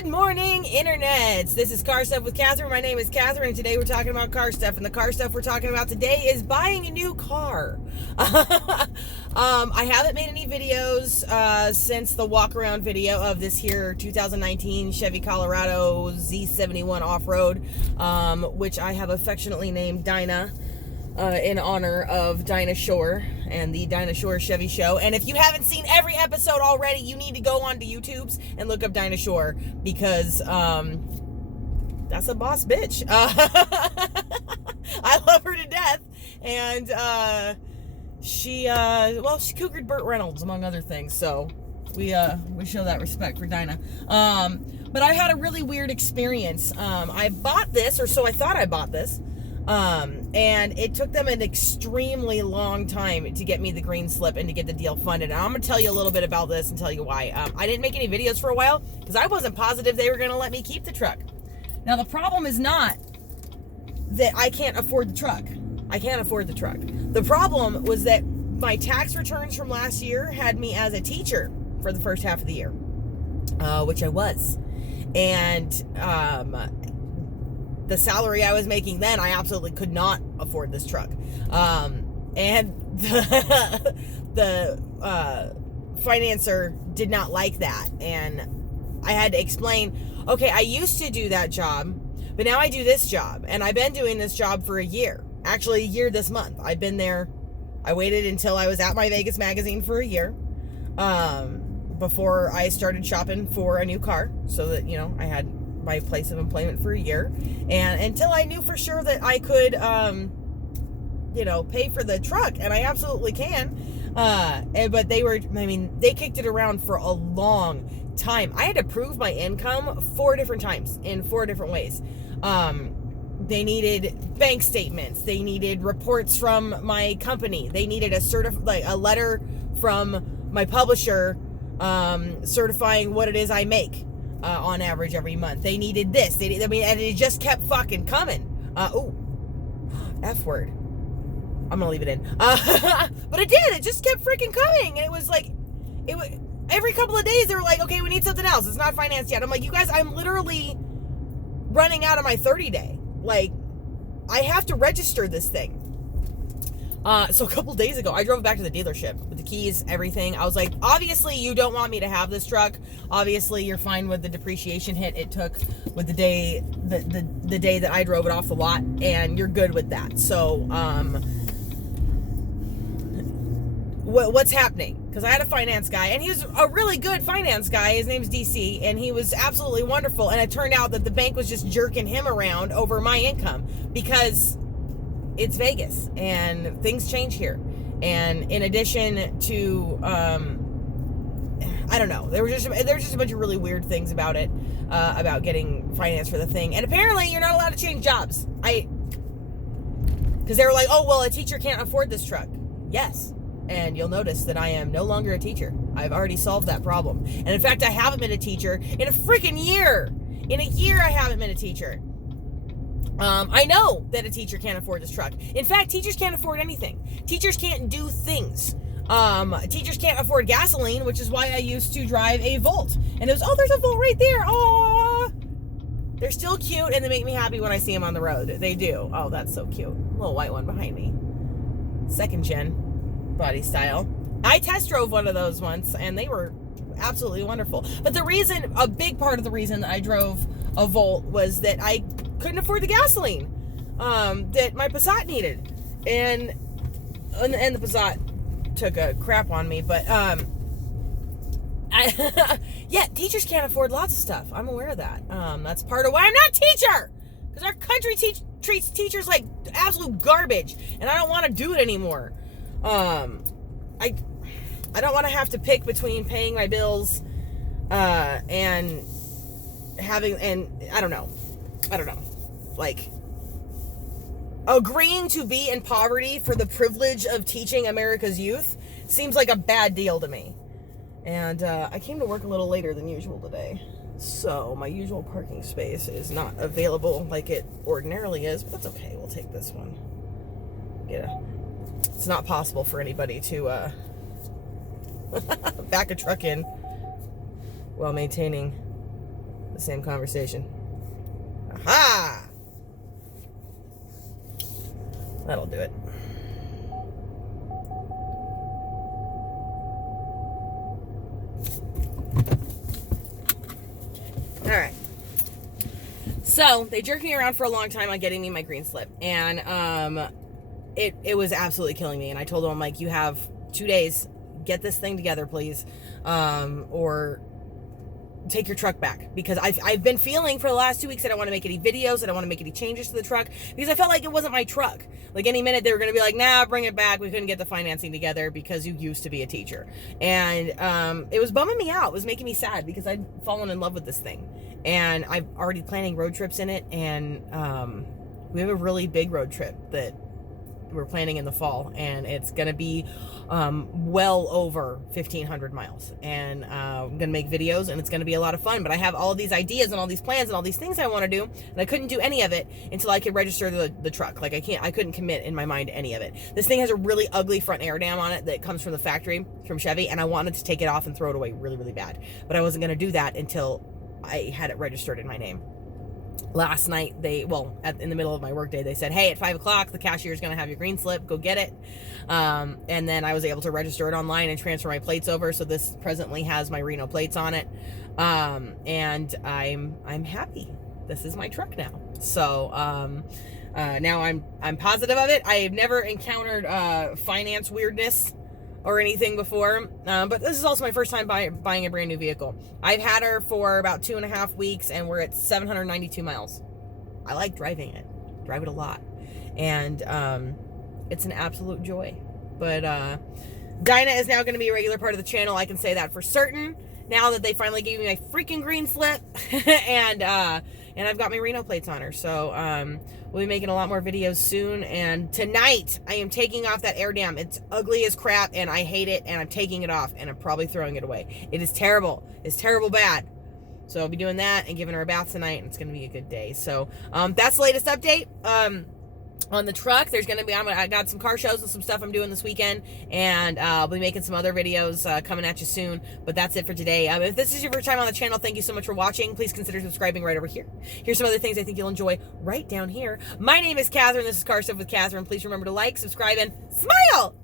Good morning, internets. This is Car Stuff with Catherine. My name is Catherine, and today we're talking about car stuff. And the car stuff we're talking about today is buying a new car. I haven't made any videos since the walk-around video of this here 2019 Chevy Colorado Z71 Off-Road, which I have affectionately named Dinah. In honor of Dinah Shore and the Dinah Shore Chevy Show. And if you haven't seen every episode already, you need to go onto YouTube's and look up Dinah Shore, because that's a boss bitch. I love her to death. And she cougared Burt Reynolds, among other things. So we show that respect for Dinah. But I had a really weird experience. I bought this, or so I thought I bought this. And it took them an extremely long time to get me the green slip and to get the deal funded. And I'm going to tell you a little bit about this and tell you why. I didn't make any videos for a while because I wasn't positive they were going to let me keep the truck. Now, the problem is not that I can't afford the truck. I can't afford the truck. The problem was that my tax returns from last year had me as a teacher for the first half of the year, which I was. And, the salary I was making then, I absolutely could not afford this truck. And the financer did not like that. And I had to explain, okay, I used to do that job, but now I do this job. And I've been doing this job for a year. Actually, a year this month. I've been there. I waited until I was at my Vegas magazine for a year before I started shopping for a new car, so that, I had my place of employment for a year, and until I knew for sure that I could pay for the truck, and I absolutely can, but they kicked it around for a long time. I had to prove my income 4 different times in 4 different ways. They needed bank statements, they needed reports from my company, they needed a letter from my publisher certifying what it is I make on average every month. They needed this. And it just kept fucking coming. F word. I'm gonna leave it in. But it did. It just kept freaking coming. And it was like, every couple of days they were like, okay, we need something else. It's not financed yet. I'm like, you guys, I'm literally running out of my 30-day. Like, I have to register this thing. So a couple days ago, I drove back to the dealership with the keys, everything. I was like, obviously you don't want me to have this truck. Obviously you're fine with the depreciation hit it took with the day that I drove it off the lot, and you're good with that. So, what's happening? Because I had a finance guy, and he was a really good finance guy. His name's DC, and he was absolutely wonderful. And it turned out that the bank was just jerking him around over my income, because it's Vegas and things change here. And in addition to, I don't know, there was just a bunch of really weird things about it, about getting finance for the thing. And apparently you're not allowed to change jobs. Because they were like, oh, well, a teacher can't afford this truck. Yes. And you'll notice that I am no longer a teacher. I've already solved that problem. And in fact, I haven't been a teacher in a freaking year. In a year, I haven't been a teacher. I know that a teacher can't afford this truck. In fact, teachers can't afford anything. Teachers can't do things. Teachers can't afford gasoline, which is why I used to drive a Volt. And it was, oh, there's a Volt right there. Aww. They're still cute, and they make me happy when I see them on the road. They do. Oh, that's so cute. Little white one behind me. 2nd gen body style. I test drove one of those once, and they were absolutely wonderful. But a big part of the reason that I drove a Volt was that I couldn't afford the gasoline that my Passat needed, and the Passat took a crap on me. But yeah, teachers can't afford lots of stuff. I'm aware of that. That's part of why I'm not a teacher, because our country treats teachers like absolute garbage, and I don't want to do it anymore. I don't want to have to pick between paying my bills and having, and I don't know, like, agreeing to be in poverty for the privilege of teaching America's youth seems like a bad deal to me. And I came to work a little later than usual today, so my usual parking space is not available like it ordinarily is, but that's okay. We'll take this one. It's not possible for anybody to back a truck in while maintaining the the same conversation. Aha! That'll do it. All right. So they jerked me around for a long time on getting me my green slip, and it was absolutely killing me. And I told them, I'm like, you have 2 days, get this thing together, please, or take your truck back, because I've been feeling for the last 2 weeks that I don't want to make any videos, I don't want to make any changes to the truck, because I felt like it wasn't my truck. Like any minute they were going to be like, nah, bring it back, we couldn't get the financing together because you used to be a teacher. And it was bumming me out. It was making me sad because I'd fallen in love with this thing, and I'm already planning road trips in it. And we have a really big road trip that we're planning in the fall, and it's going to be well over 1,500 miles, and I'm going to make videos, and it's going to be a lot of fun. But I have all of these ideas and all these plans and all these things I want to do, and I couldn't do any of it until I could register the truck. Like I couldn't commit in my mind to any of it. This thing has a really ugly front air dam on it that comes from the factory from Chevy, and I wanted to take it off and throw it away really, really bad, but I wasn't going to do that until I had it registered in my name. Last night, in the middle of my workday, they said, hey, at 5 o'clock, the cashier is going to have your green slip. Go get it. And then I was able to register it online and transfer my plates over. So this presently has my Reno plates on it. And I'm happy. This is my truck now. So now I'm positive of it. I've never encountered finance weirdness or anything before, but this is also my first time buying a brand new vehicle. I've had her for about 2.5 weeks, and we're at 792 miles. I like driving it, drive it a lot, and it's an absolute joy. But Dinah is now going to be a regular part of the channel. I can say that for certain now that they finally gave me my freaking green slip, and I've got my Reno plates on her. So we'll be making a lot more videos soon. And tonight I am taking off that air dam. It's ugly as crap, and I hate it, and I'm taking it off, and I'm probably throwing it away. It is terrible. It's terrible bad. So I'll be doing that and giving her a bath tonight, and it's going to be a good day. So that's the latest update. On the truck, there's gonna be I got some car shows and some stuff I'm doing this weekend, and I'll be making some other videos coming at you soon. But that's it for today. If this is your first time on the channel, thank you so much for watching. Please consider subscribing right over here. Here's some other things I think you'll enjoy right down here. My name is Catherine. This is Car Stuff with Catherine. Please remember to like, subscribe, and smile.